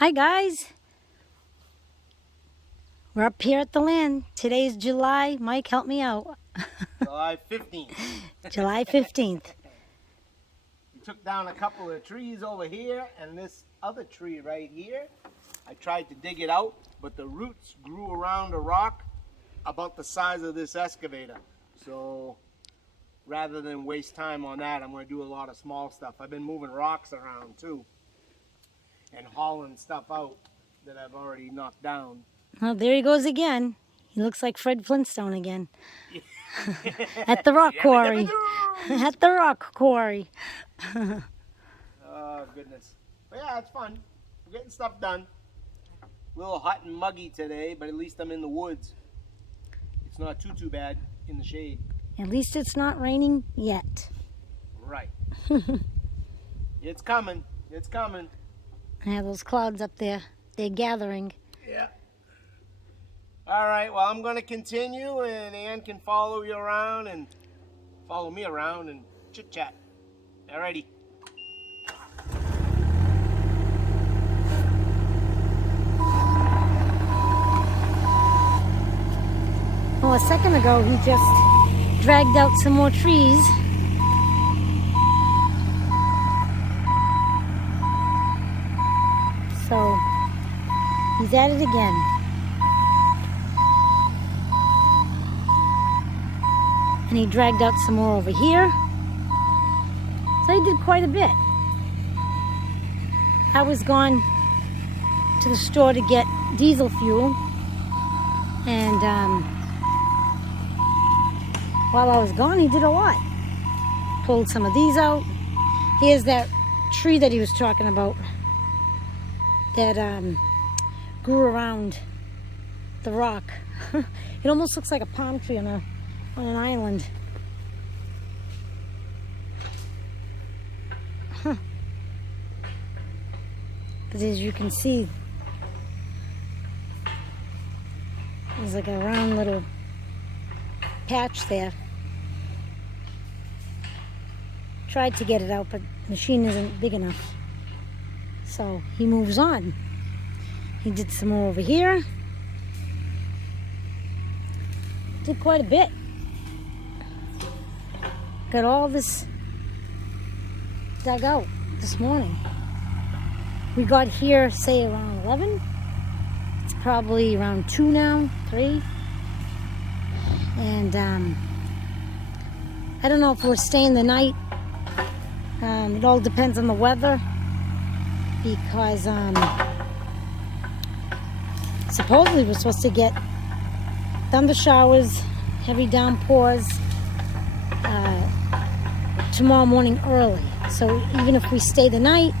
Hi guys, we're up here at the land. Today's July. Mike, help me out. July 15th. July 15th. We took down a couple of trees over here and this other tree right here. I tried to dig it out, but the roots grew around a rock about the size of this excavator. So rather than waste time on that, I'm going to do a lot of small stuff. I've been moving rocks around too and hauling stuff out that I've already knocked down. Well, there he goes again. He looks like Fred Flintstone again. At the rock quarry. At the rock quarry. Oh, goodness. But yeah, it's fun. We're getting stuff done. A little hot and muggy today, but at least I'm in the woods. It's not too bad in the shade. At least it's not raining yet. Right. It's coming. It's coming. I have those clouds up there. They're gathering. Yeah. All right, well, I'm going to continue, and Ann can follow you around and follow me around and chit-chat. All righty. Well, a second ago, he just dragged out some more trees. So, he's at it again. And he dragged out some more over here. So he did quite a bit. I was gone to the store to get diesel fuel. And while I was gone, he did a lot. Pulled some of these out. Here's that tree that he was talking about that grew around the rock. It almost looks like a palm tree on an island. But as you can see, there's like a round little patch there. Tried to get it out, but the machine isn't big enough. So he moves on. He did some more over here. Did quite a bit. Got all this dug out this morning. We got here, say, around 11. It's probably around 2 now, 3. And I don't know if we're staying the night. It all depends on the weather. Because supposedly we're supposed to get thunder showers, heavy downpours tomorrow morning early. So even if we stay the night,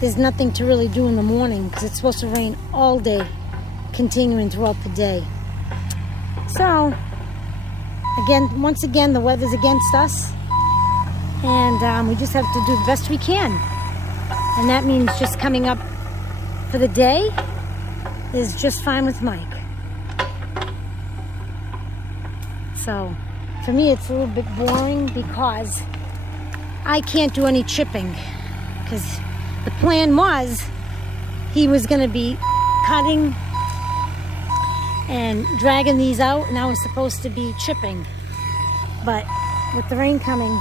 there's nothing to really do in the morning because it's supposed to rain all day, continuing throughout the day. So once again, the weather's against us, and we just have to do the best we can. And that means just coming up for the day is just fine with Mike. So for me, it's a little bit boring because I can't do any chipping because the plan was he was going to be cutting and dragging these out, and I was supposed to be chipping. But with the rain coming,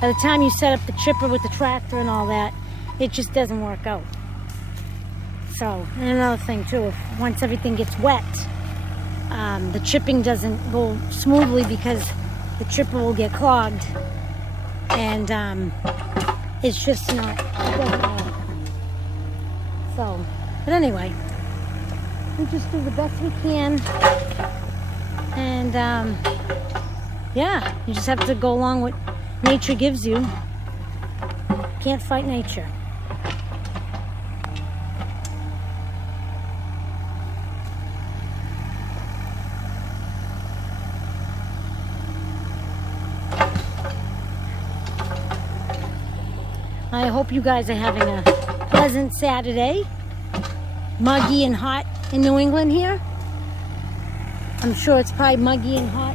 by the time you set up the chipper with the tractor and all that, it just doesn't work out. So, and another thing too, if once everything gets wet, the chipping doesn't go smoothly because the chipper will get clogged, and it's just not, it doesn't work. So, but anyway, we just do the best we can, and yeah, you just have to go along with nature gives you. Can't fight nature. I hope you guys are having a pleasant Saturday. Muggy and hot in New England here. I'm sure it's probably muggy and hot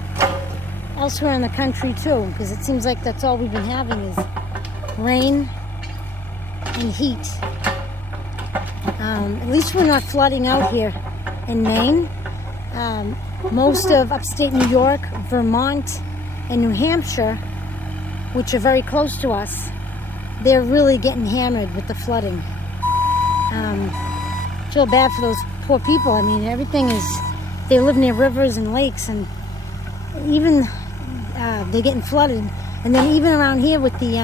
elsewhere in the country too, because it seems like that's all we've been having is rain and heat. At least we're not flooding out here in Maine. Most of upstate New York, Vermont, and New Hampshire, which are very close to us, they're really getting hammered with the flooding. Feel bad for those poor people. I mean, everything is, they live near rivers and lakes, and even they're getting flooded. And then even around here with the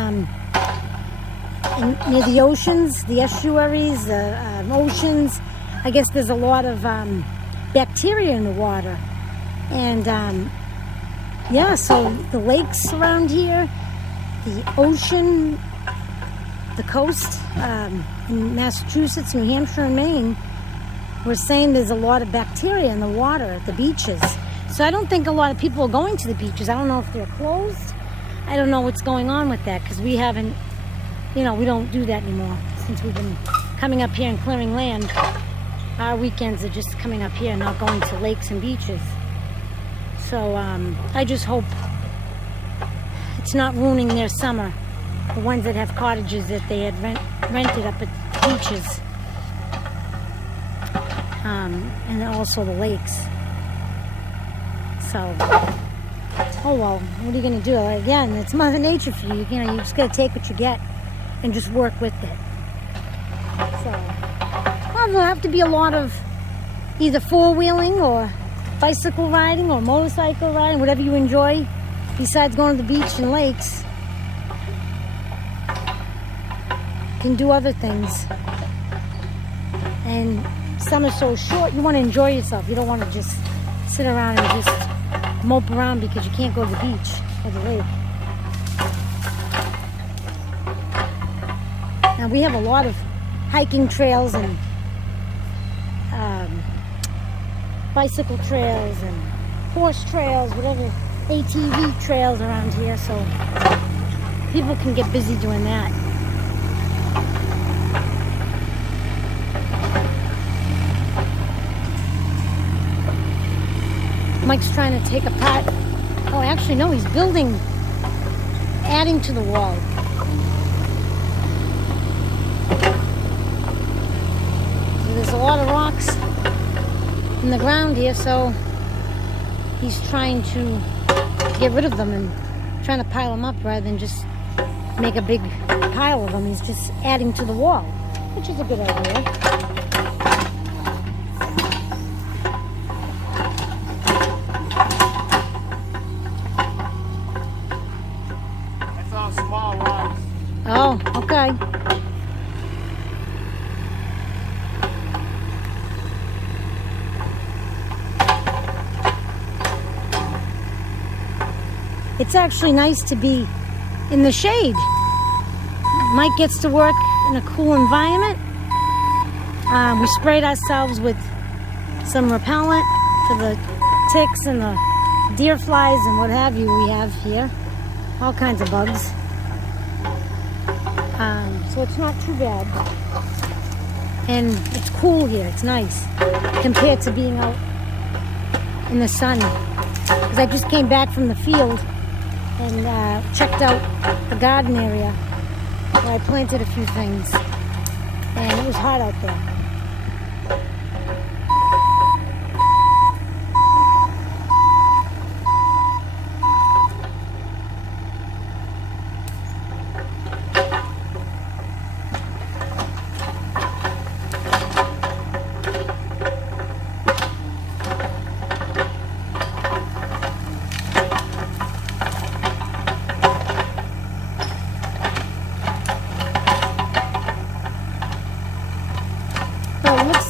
near the oceans, the estuaries, the oceans, I guess there's a lot of bacteria in the water. And yeah, so the lakes around here, the ocean, the coast in Massachusetts, New Hampshire, and Maine, we're saying there's a lot of bacteria in the water at the beaches. So I don't think a lot of people are going to the beaches. I don't know if they're closed. I don't know what's going on with that, because we haven't, you know, we don't do that anymore since we've been coming up here and clearing land. Our weekends are just coming up here, not going to lakes and beaches. So I just hope it's not ruining their summer. The ones that have cottages that they had rented up at the beaches. And also the lakes. So, oh well, what are you going to do? Again, it's Mother Nature for you. You know, you just got to take what you get and just work with it. So, well, there'll have to be a lot of either four-wheeling or bicycle riding or motorcycle riding, whatever you enjoy, besides going to the beach and lakes. You can do other things. And summer's so short, you want to enjoy yourself. You don't want to just sit around and just mope around because you can't go to the beach or the lake. Now we have a lot of hiking trails and bicycle trails and horse trails, whatever, ATV trails around here, so people can get busy doing that. Mike's trying to take apart. Oh, actually, no, he's building, adding to the wall. There's a lot of rocks in the ground here, so he's trying to get rid of them and trying to pile them up rather than just make a big pile of them. He's just adding to the wall, which is a good idea. Oh, okay. It's actually nice to be in the shade. Mike gets to work in a cool environment. We sprayed ourselves with some repellent for the ticks and the deer flies and what have you we have here. All kinds of bugs. So it's not too bad. And it's cool here, it's nice, compared to being out in the sun. Because I just came back from the field and checked out the garden area where I planted a few things. And it was hot out there.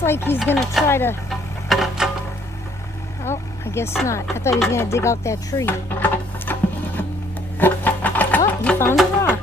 Like he's gonna try to, oh, I guess not. I thought he was gonna dig out that tree. Oh, he found a rock.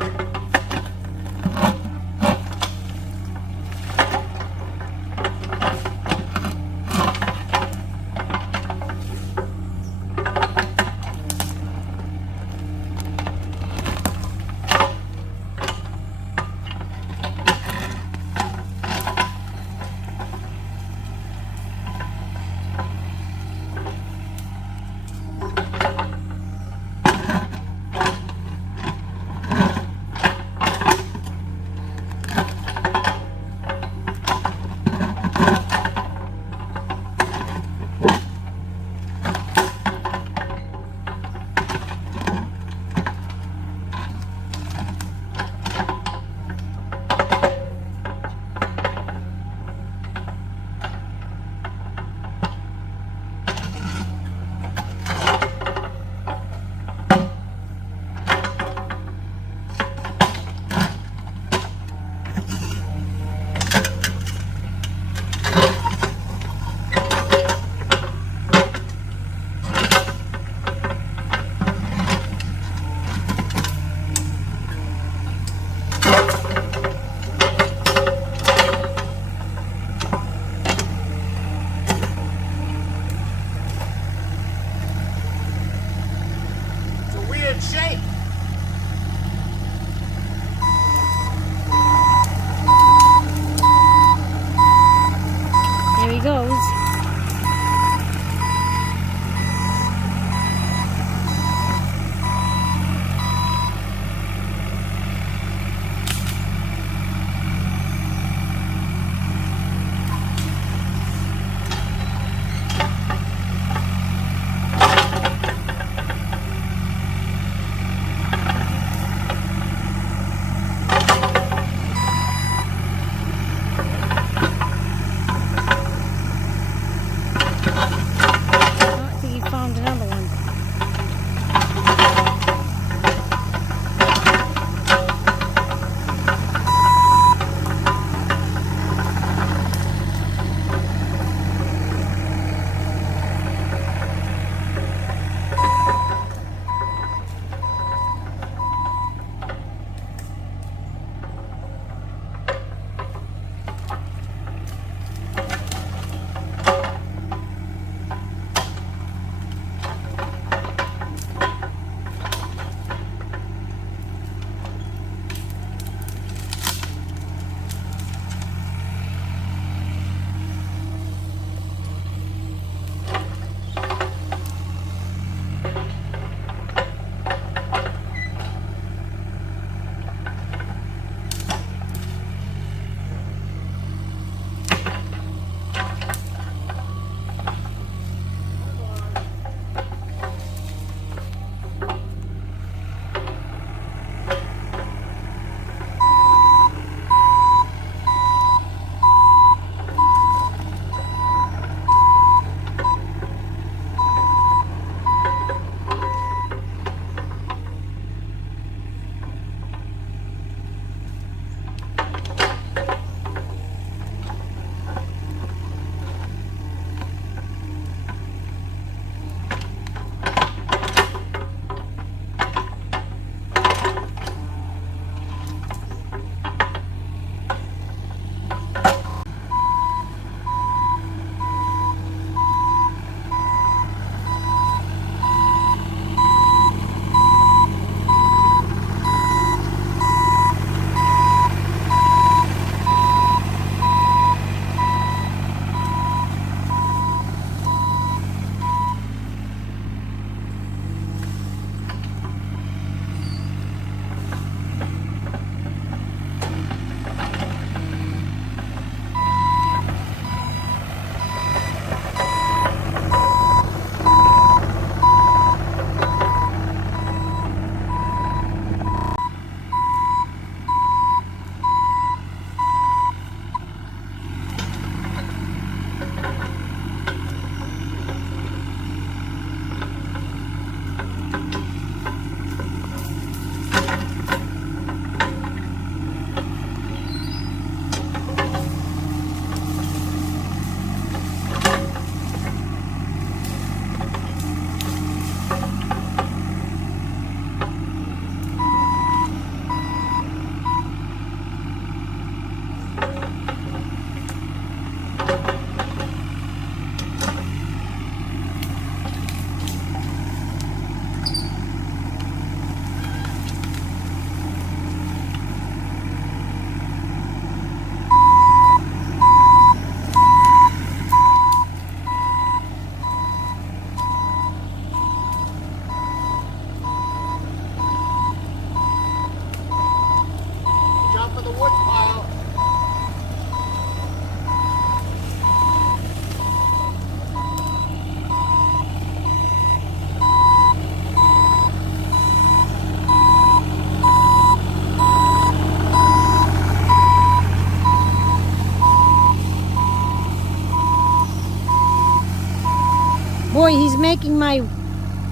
making my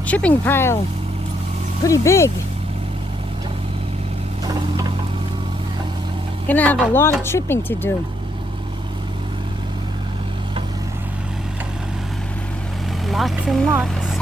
chipping pile pretty big. Gonna have a lot of chipping to do. Lots and lots.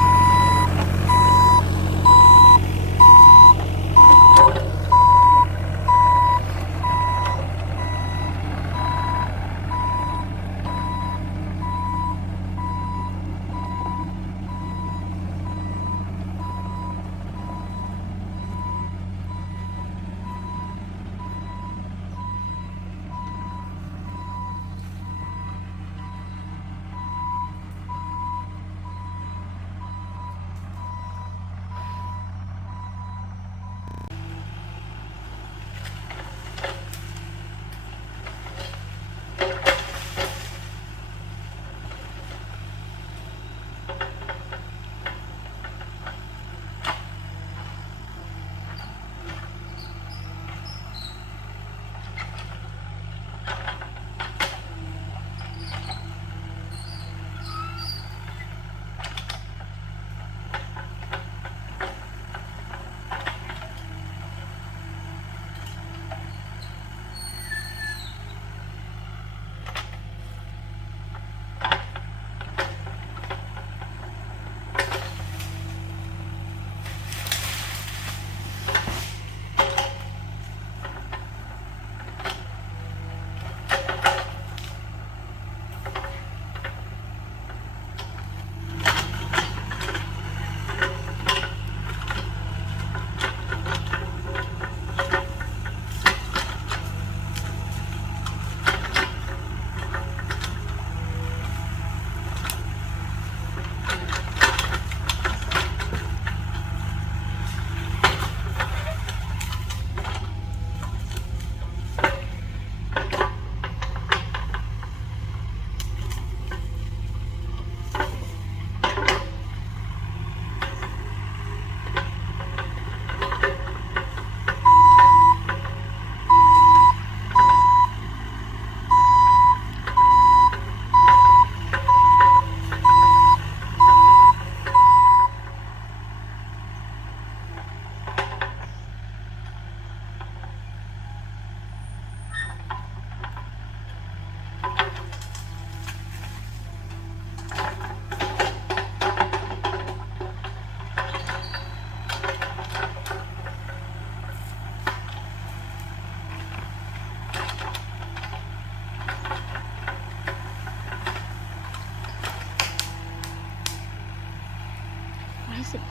Why is it?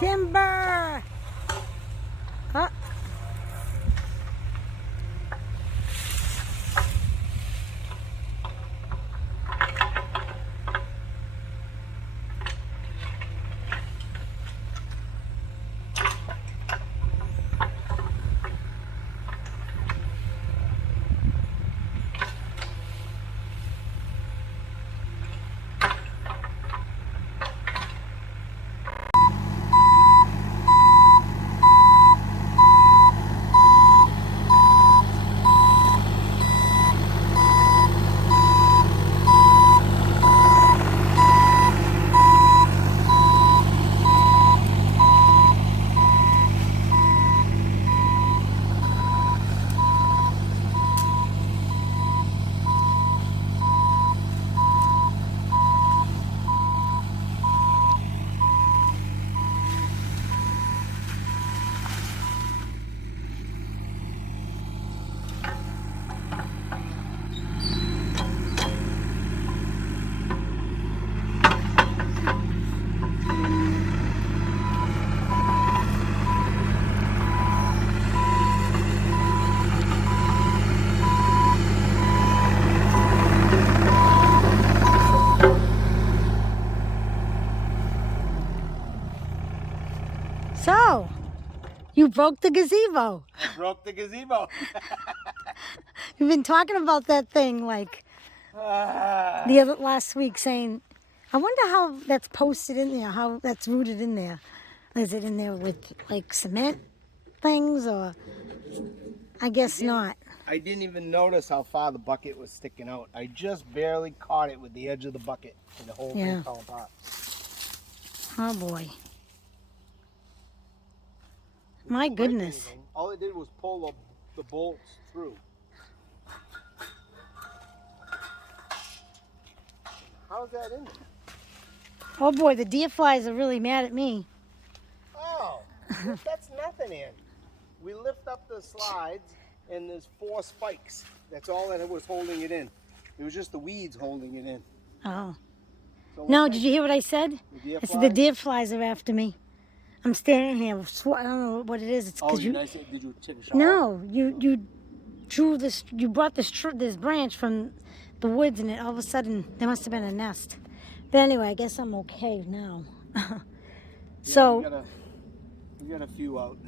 Timber! Oh. You broke the gazebo. I broke the gazebo. You've been talking about that thing like the other last week, saying, "I wonder how that's posted in there. How that's rooted in there. Is it in there with like cement things, or I guess not." I didn't even notice how far the bucket was sticking out. I just barely caught it with the edge of the bucket, and the whole Yeah. thing fell apart. Oh boy. My Didn't break goodness. anything. All it did was pull the bolts through. How's that in there? Oh boy, the deer flies are really mad at me. Oh, that's nothing in. We lift up the slides, and there's 4 spikes. That's all that was holding it in. It was just the weeds holding it in. Oh. So No, what's did that? you hear what I said? The deer I said the flies? deer flies are after me. I'm standing here. I don't know what it is. It's Oh, because you. did you take a shower? No, you drew this. You brought this branch from the woods, and all of a sudden there must have been a nest. But anyway, I guess I'm okay now. Yeah, So we got a few out.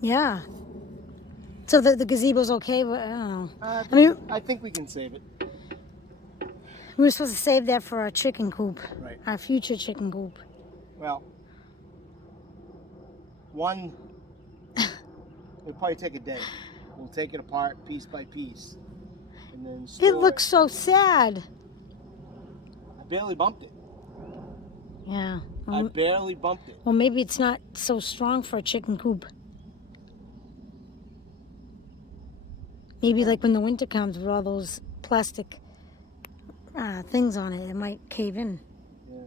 yeah. So the gazebo's okay, but I don't know. I mean, I think we can save it. we were supposed to save that for our chicken coop, Right. our future chicken coop. Well, one, it'll probably take a day. We'll take it apart piece by piece, and then store It looks so sad. I barely bumped it. Yeah. I barely bumped it. Well, maybe it's not so strong for a chicken coop. Maybe like when the winter comes with all those plastic things on it, it might cave in. Yeah.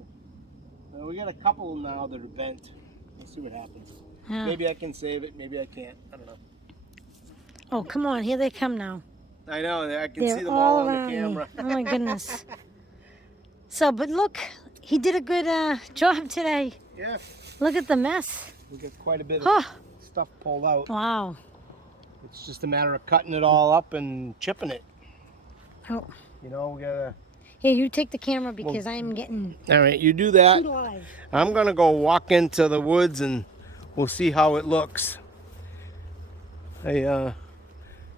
Well, we got a couple now that are bent. We'll see what happens. Yeah. Maybe I can save it. Maybe I can't. I don't know. Oh, come on. Here they come now. I know. I can They're see them all on around the me. camera. Oh, my goodness. So, but look, he did a good job today. Yeah. Look at the mess. We got quite a bit of Oh, stuff pulled out. wow. It's just a matter of cutting it all up and chipping it. Oh. You know, we gotta. Here, you take the camera because I'm getting All right, you do that. too live. I'm gonna go walk into the woods and we'll see how it looks. I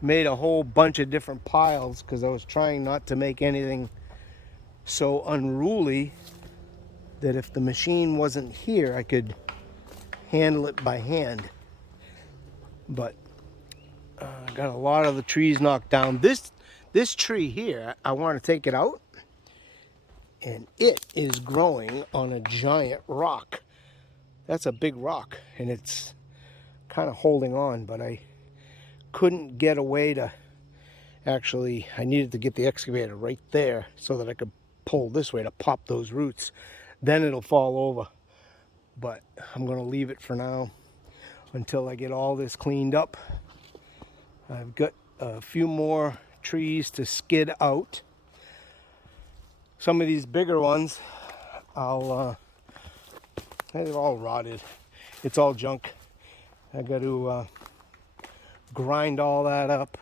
made a whole bunch of different piles because I was trying not to make anything so unruly that if the machine wasn't here, I could handle it by hand. But I got a lot of the trees knocked down. This tree here, I want to take it out, and it is growing on a giant rock. That's a big rock, and it's kind of holding on, but I couldn't get a way to actually, I needed to get the excavator right there so that I could pull this way to pop those roots. Then it'll fall over. But I'm going to leave it for now until I get all this cleaned up. I've got a few more trees to skid out. Some of these bigger ones, they're all rotted. It's all junk. I got to grind all that up.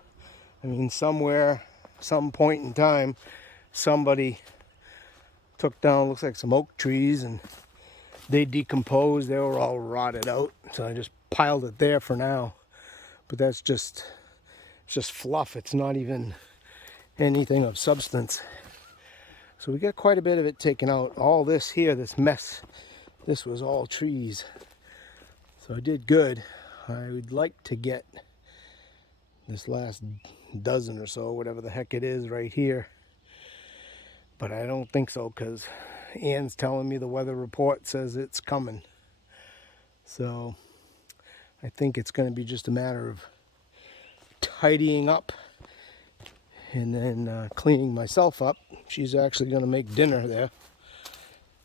I mean, somewhere, some point in time, somebody took down, looks like some oak trees, and they decomposed. They were all rotted out. So I just piled it there for now. But that's just, it's just fluff. It's not even anything of substance. So we got quite a bit of it taken out. All this here, this mess, this was all trees. So I did good. I would like to get this last dozen or so, whatever the heck it is right here. But I don't think so, because Ann's telling me the weather report says it's coming. So I think it's going to be just a matter of tidying up and then cleaning myself up. She's actually going to make dinner there.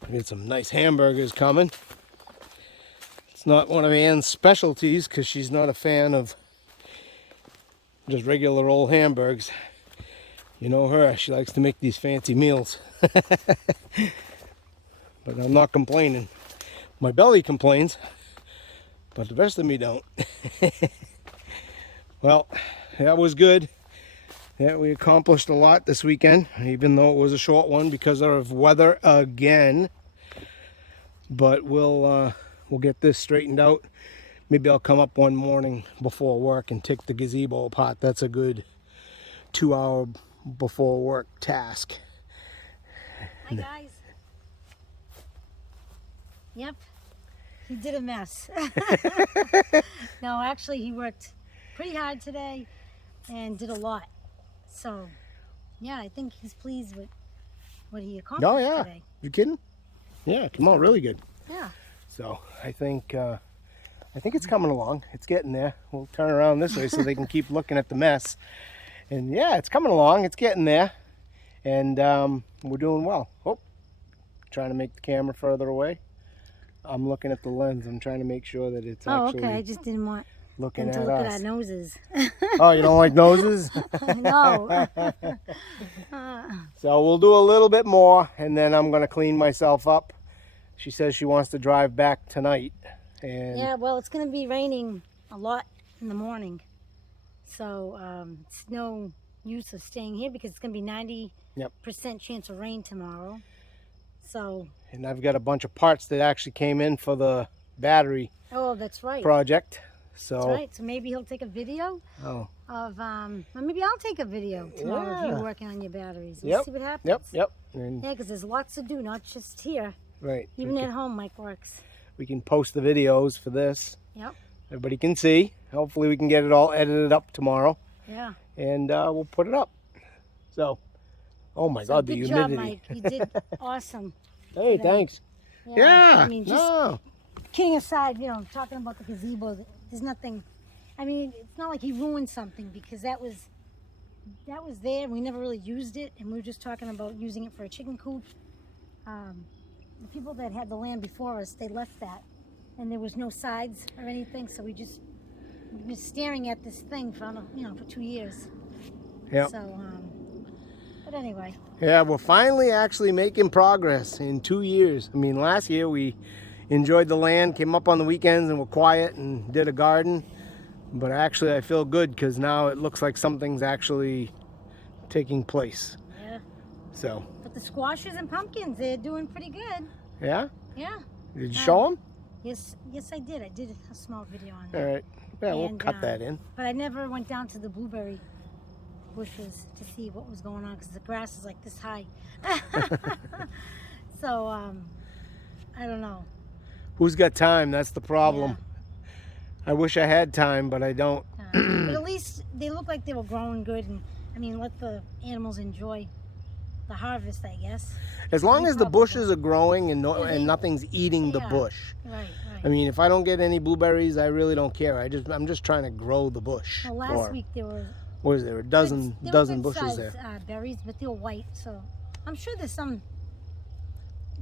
I get some nice hamburgers coming. It's not one of Ann's specialties because she's not a fan of just regular old hamburgers. You know her, she likes to make these fancy meals. But I'm not complaining. My belly complains, but the rest of me don't. Well, that was good. Yeah, we accomplished a lot this weekend, even though it was a short one because of weather again. But we'll get this straightened out. maybe I'll come up one morning before work and take the gazebo apart. That's a good 2-hour before work task. Hi guys. Yep, he did a mess. No, actually he worked pretty hard today and did a lot. So, yeah, I think he's pleased with what he accomplished Oh yeah, today. you kidding? Yeah, come on, really good. Yeah. So I think it's coming along. It's getting there. We'll turn around this way so they can keep looking at the mess. And yeah, it's coming along. It's getting there, and we're doing well. Oh, trying to make the camera further away. I'm looking at the lens. I'm trying to make sure that it's actually Okay. I just didn't want looking them to at look us. at our noses. Oh, you don't like noses? No. So we'll do a little bit more, and then I'm gonna clean myself up. She says she wants to drive back tonight, and Yeah, well, it's going to be raining a lot in the morning. So it's no use of staying here because it's going to be 90% Yep. chance of rain tomorrow. So, and I've got a bunch of parts that actually came in for the battery oh, that's right. project. So That's right. So maybe he'll take a video oh of, or maybe I'll take a video tomorrow of Yeah. you working on your batteries. We'll Yep, see what happens. yep. And Yeah, because there's lots to do, not just here. right, Even at home, Mike works. we can post the videos for this. Yep. Everybody can see. Hopefully we can get it all edited up tomorrow, Yeah. and we'll put it up. So, oh my So God, the good humidity. job, Mike. You did awesome. Hey, today. thanks. Yeah. I mean, just no. kidding aside, you know, talking about the gazebo, there's nothing. I mean, it's not like he ruined something because that was there. We never really used it, and we were just talking about using it for a chicken coop. The people that had the land before us, they left that, and there was no sides or anything, so we've been staring at this thing for, for 2 years. Yep. So, but anyway, Yeah, we're finally actually making progress in 2 years. I mean, last year we enjoyed the land, came up on the weekends and were quiet and did a garden. But actually I feel good because now it looks like something's actually taking place. yeah. So, But the squashes and pumpkins, they're doing pretty good. yeah? Yeah. Did you show them? Yes, I did. I did a small video on All that. right. Yeah, we'll And, cut that in. But I never went down to the blueberry bushes to see what was going on because the grass is like this high. So, I don't know. Who's got time? That's the problem. I wish I had time, but I don't. But at least they look like they were growing good, and I mean, let the animals enjoy the harvest, I guess. As long We as the probably bushes will. are growing and Yeah, they- nothing's eating the Yeah. bush. Right. I mean, if I don't get any blueberries, I really don't care. I'm just trying to grow the bush. Well, last week there were What is there? A dozen there were dozen good bushes size, there. berries, but they were white, so I'm sure there's some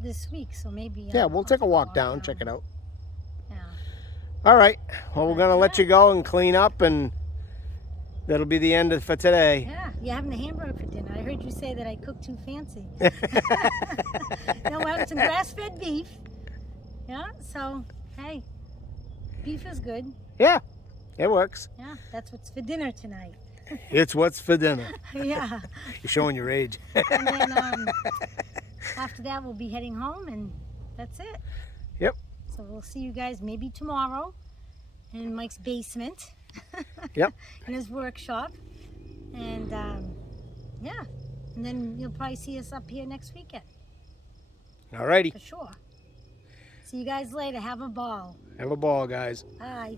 this week. So maybe. Yeah, I'll we'll take a walk down, down. check it out. Yeah. All right. Well, we're gonna let you go and clean up, and that'll be the end for today. Yeah, you're having a hamburger for dinner. I heard you say that I cook too fancy. No, we're having some grass-fed beef. Yeah, so, hey, beef is good. Yeah, it works. Yeah, that's what's for dinner tonight. It's what's for dinner. Yeah, You're showing your age. and then after that we'll be heading home, and that's it. Yep. So we'll see you guys maybe tomorrow in Mike's basement. Yep. In his workshop. And, yeah, and then you'll probably see us up here next weekend. All righty. For sure. See you guys later. Have a ball. Have a ball, guys. Bye.